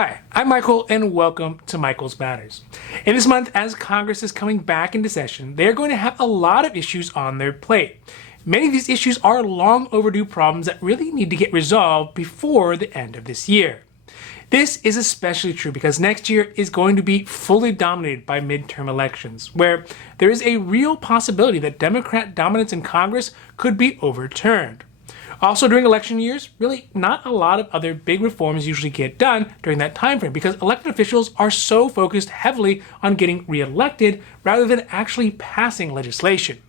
Hi, I'm Michael and welcome to Michael's Matters. In this month, as Congress is coming back into session, they're going to have a lot of issues on their plate. Many of these issues are long overdue problems that really need to get resolved before the end of this year. This is especially true because next year is going to be fully dominated by midterm elections, where there is a real possibility that Democrat dominance in Congress could be overturned. Also, during election years, really not a lot of other big reforms usually get done during that time frame because elected officials are so focused heavily on getting reelected rather than actually passing legislation.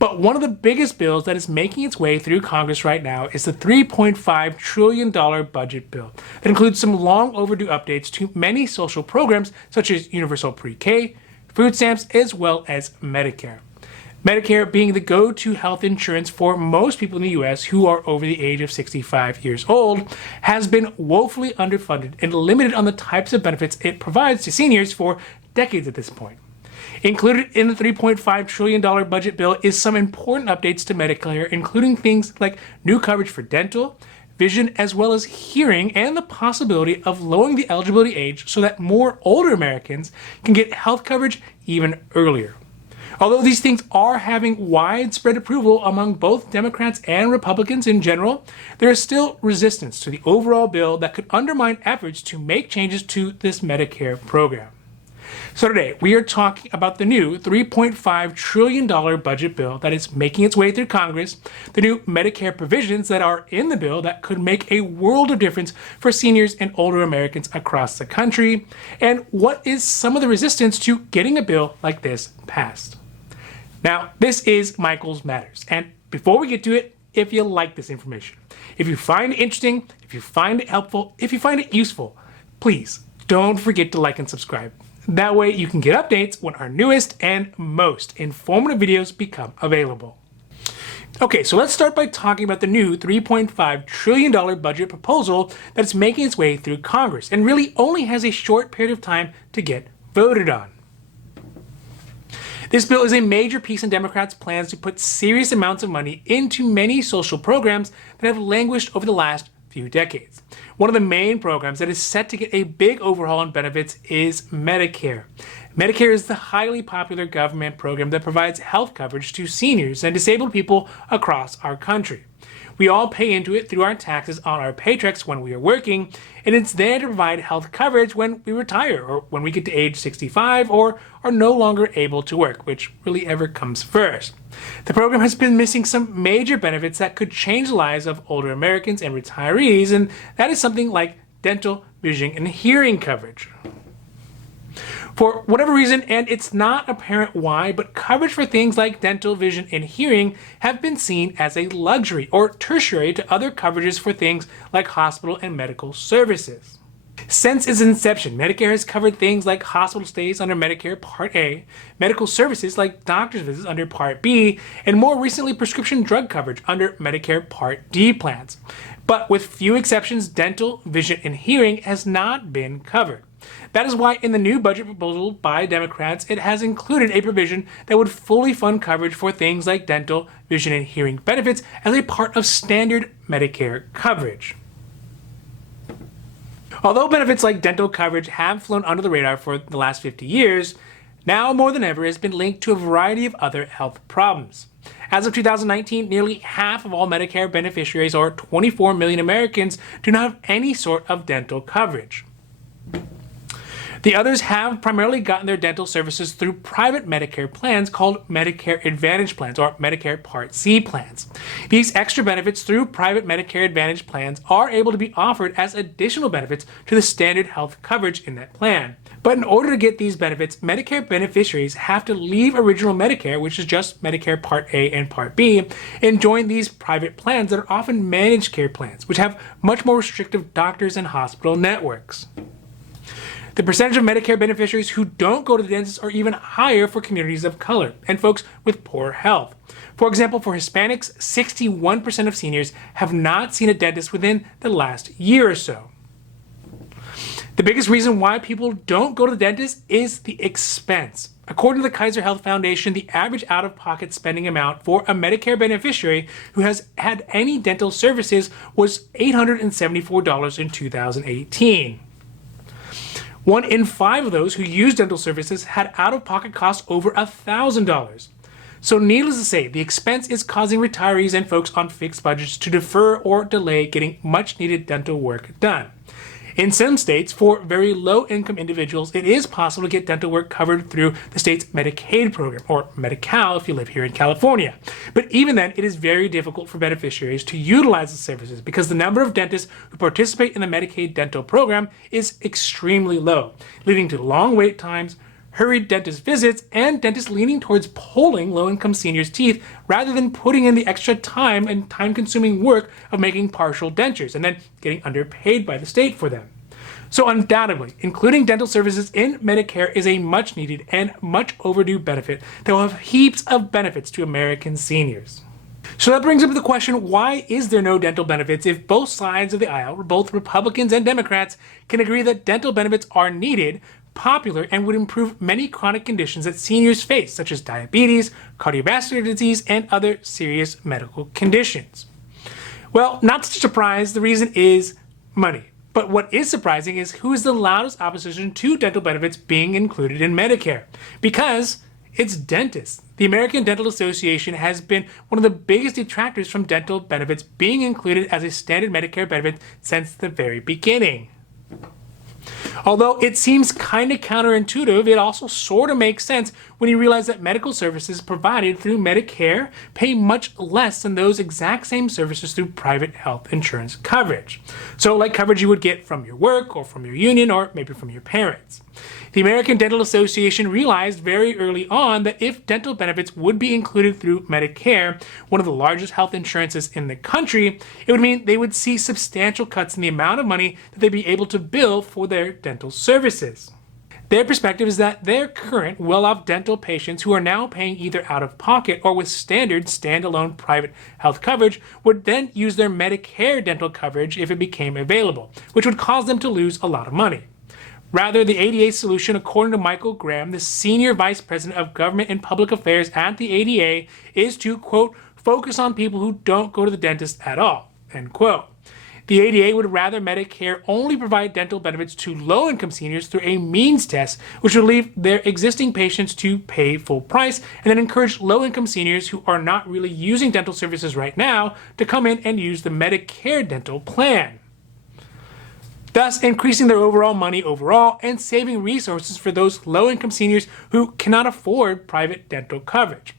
But one of the biggest bills that is making its way through Congress right now is the $3.5 trillion budget bill that includes some long overdue updates to many social programs such as universal pre-K, food stamps, as well as Medicare. Medicare being the go-to health insurance for most people in the U.S. who are over the age of 65 years old, has been woefully underfunded and limited on the types of benefits it provides to seniors for decades at this point. Included in the $3.5 trillion budget bill is some important updates to Medicare, including things like new coverage for dental, vision, as well as hearing, and the possibility of lowering the eligibility age so that more older Americans can get health coverage even earlier. Although these things are having widespread approval among both Democrats and Republicans in general, there is still resistance to the overall bill that could undermine efforts to make changes to this Medicare program. So today, we are talking about the new $3.5 trillion budget bill that is making its way through Congress, the new Medicare provisions that are in the bill that could make a world of difference for seniors and older Americans across the country, and what is some of the resistance to getting a bill like this passed. Now, this is Michael's Matters, and before we get to it, if you like this information, if you find it interesting, if you find it helpful, if you find it useful, please don't forget to like and subscribe. That way you can get updates when our newest and most informative videos become available. Okay, so let's start by talking about the new $3.5 trillion budget proposal that's making its way through Congress and really only has a short period of time to get voted on. This bill is a major piece in Democrats' plans to put serious amounts of money into many social programs that have languished over the last few decades. One of the main programs that is set to get a big overhaul in benefits is Medicare. Medicare is the highly popular government program that provides health coverage to seniors and disabled people across our country. We all pay into it through our taxes on our paychecks when we are working, and it's there to provide health coverage when we retire or when we get to age 65 or are no longer able to work, which really ever comes first. The program has been missing some major benefits that could change the lives of older Americans and retirees, and that is something like dental, vision, and hearing coverage. For whatever reason, and it's not apparent why, but coverage for things like dental, vision, and hearing have been seen as a luxury or tertiary to other coverages for things like hospital and medical services. Since its inception, Medicare has covered things like hospital stays under Medicare Part A, medical services like doctor's visits under Part B, and more recently prescription drug coverage under Medicare Part D plans. But with few exceptions, dental, vision, and hearing has not been covered. That is why in the new budget proposal by Democrats, it has included a provision that would fully fund coverage for things like dental, vision, and hearing benefits as a part of standard Medicare coverage. Although benefits like dental coverage have flown under the radar for the last 50 years, now more than ever has been linked to a variety of other health problems. As of 2019, nearly half of all Medicare beneficiaries, or 24 million Americans, do not have any sort of dental coverage. The others have primarily gotten their dental services through private Medicare plans called Medicare Advantage plans or Medicare Part C plans. These extra benefits through private Medicare Advantage plans are able to be offered as additional benefits to the standard health coverage in that plan. But in order to get these benefits, Medicare beneficiaries have to leave original Medicare, which is just Medicare Part A and Part B, and join these private plans that are often managed care plans, which have much more restrictive doctors and hospital networks. The percentage of Medicare beneficiaries who don't go to the dentist are even higher for communities of color and folks with poor health. For example, for Hispanics, 61% of seniors have not seen a dentist within the last year or so. The biggest reason why people don't go to the dentist is the expense. According to the Kaiser Health Foundation, the average out-of-pocket spending amount for a Medicare beneficiary who has had any dental services was $874 in 2018. 1 in 5 of those who use dental services had out-of-pocket costs over $1,000. So needless to say, the expense is causing retirees and folks on fixed budgets to defer or delay getting much-needed dental work done. In some states, for very low-income individuals, it is possible to get dental work covered through the state's Medicaid program, or Medi-Cal if you live here in California. But even then, it is very difficult for beneficiaries to utilize the services because the number of dentists who participate in the Medicaid dental program is extremely low, leading to long wait times, hurried dentist visits, and dentists leaning towards pulling low-income seniors' teeth rather than putting in the extra time and time-consuming work of making partial dentures and then getting underpaid by the state for them. So undoubtedly, including dental services in Medicare is a much-needed and much overdue benefit that will have heaps of benefits to American seniors. So that brings up the question, why is there no dental benefits if both sides of the aisle, both Republicans and Democrats, can agree that dental benefits are needed, popular, and would improve many chronic conditions that seniors face, such as diabetes, cardiovascular disease, and other serious medical conditions? Well, not such a surprise, the reason is money. But what is surprising is who is the loudest opposition to dental benefits being included in Medicare. Because it's dentists. The American Dental Association has been one of the biggest detractors from dental benefits being included as a standard Medicare benefit since the very beginning. Although it seems kind of counterintuitive, it also sort of makes sense when you realize that medical services provided through Medicare pay much less than those exact same services through private health insurance coverage. So like coverage you would get from your work or from your union or maybe from your parents. The American Dental Association realized very early on that if dental benefits would be included through Medicare, one of the largest health insurances in the country, it would mean they would see substantial cuts in the amount of money that they'd be able to bill for their dental services. Their perspective is that their current well-off dental patients who are now paying either out of pocket or with standard standalone private health coverage would then use their Medicare dental coverage if it became available, which would cause them to lose a lot of money. Rather, the ADA solution, according to Michael Graham, the Senior Vice President of Government and Public Affairs at the ADA, is to, quote, focus on people who don't go to the dentist at all, end quote. The ADA would rather Medicare only provide dental benefits to low-income seniors through a means test, which would leave their existing patients to pay full price and then encourage low-income seniors who are not really using dental services right now to come in and use the Medicare dental plan, thus increasing their overall money overall and saving resources for those low-income seniors who cannot afford private dental coverage.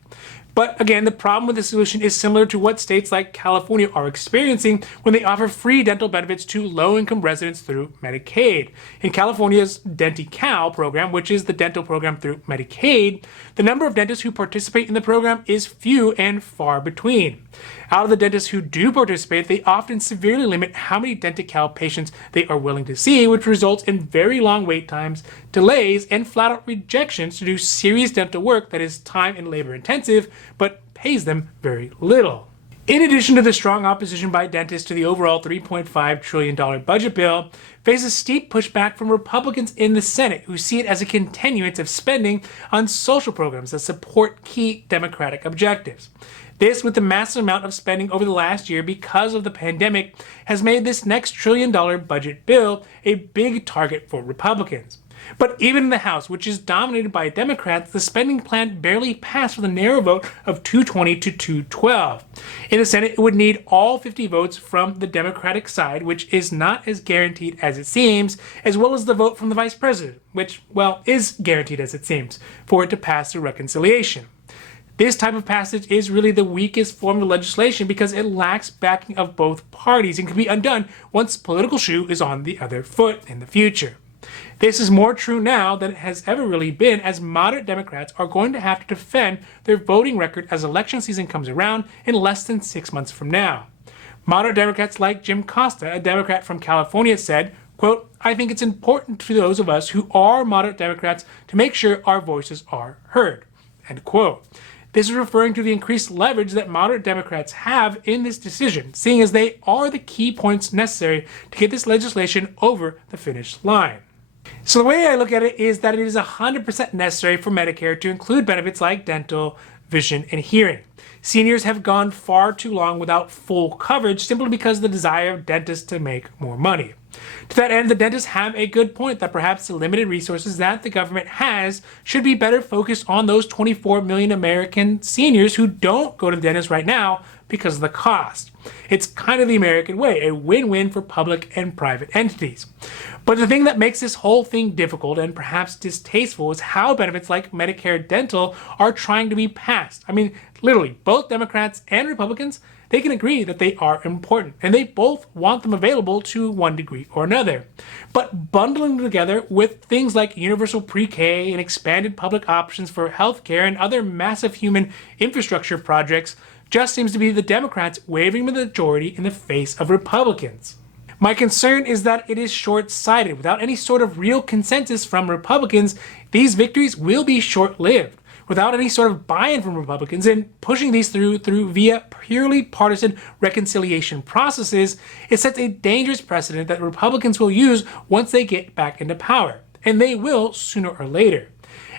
But again, the problem with the solution is similar to what states like California are experiencing when they offer free dental benefits to low-income residents through Medicaid. In California's Denti-Cal program, which is the dental program through Medicaid, the number of dentists who participate in the program is few and far between. Out of the dentists who do participate, they often severely limit how many Denti-Cal patients they are willing to see, which results in very long wait times, delays, and flat-out rejections to do serious dental work that is time and labor intensive, but pays them very little. In addition to the strong opposition by dentists to the overall $3.5 trillion budget bill, faces steep pushback from Republicans in the Senate who see it as a continuance of spending on social programs that support key Democratic objectives. This, with the massive amount of spending over the last year because of the pandemic, has made this next trillion-dollar budget bill a big target for Republicans. But even in the House, which is dominated by Democrats, the spending plan barely passed with a narrow vote of 220 to 212. In the Senate, it would need all 50 votes from the Democratic side, which is not as guaranteed as it seems, as well as the vote from the Vice President, which, well, is guaranteed as it seems, for it to pass through reconciliation. This type of passage is really the weakest form of legislation because it lacks backing of both parties and can be undone once political shoe is on the other foot in the future. This is more true now than it has ever really been, as moderate Democrats are going to have to defend their voting record as election season comes around in less than 6 months from now. Moderate Democrats like Jim Costa, a Democrat from California, said, quote, I think it's important to those of us who are moderate Democrats to make sure our voices are heard, end quote. This is referring to the increased leverage that moderate Democrats have in this decision, seeing as they are the key points necessary to get this legislation over the finish line. So the way I look at it is that it is 100% necessary for Medicare to include benefits like dental, vision, and hearing. Seniors have gone far too long without full coverage simply because of the desire of dentists to make more money. To that end, the dentists have a good point that perhaps the limited resources that the government has should be better focused on those 24 million American seniors who don't go to the dentist right now because of the cost. It's kind of the American way, a win-win for public and private entities. But the thing that makes this whole thing difficult and perhaps distasteful is how benefits like Medicare Dental are trying to be passed. I mean, literally, both Democrats and Republicans, they can agree that they are important, and they both want them available to one degree or another. But bundling them together with things like universal pre-K and expanded public options for healthcare and other massive human infrastructure projects just seems to be the Democrats waving the majority in the face of Republicans. My concern is that it is short-sighted. Without any sort of real consensus from Republicans, these victories will be short-lived. Without any sort of buy-in from Republicans and pushing these through via purely partisan reconciliation processes, it sets a dangerous precedent that Republicans will use once they get back into power. And they will sooner or later.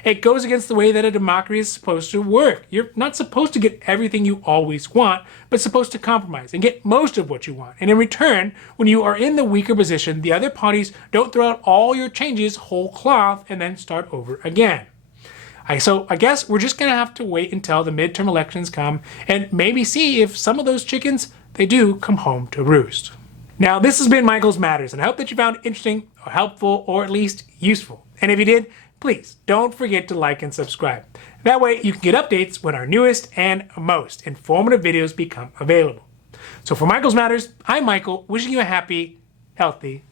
It goes against the way that a democracy is supposed to work. You're not supposed to get everything you always want, but supposed to compromise and get most of what you want. And in return, when you are in the weaker position, the other parties don't throw out all your changes whole cloth and then start over again. So I guess we're just going to have to wait until the midterm elections come and maybe see if some of those chickens, they do come home to roost. Now, this has been Michael's Matters, and I hope that you found it interesting or helpful or at least useful. And if you did, please don't forget to like and subscribe. That way you can get updates when our newest and most informative videos become available. So for Michael's Matters, I'm Michael, wishing you a happy, healthy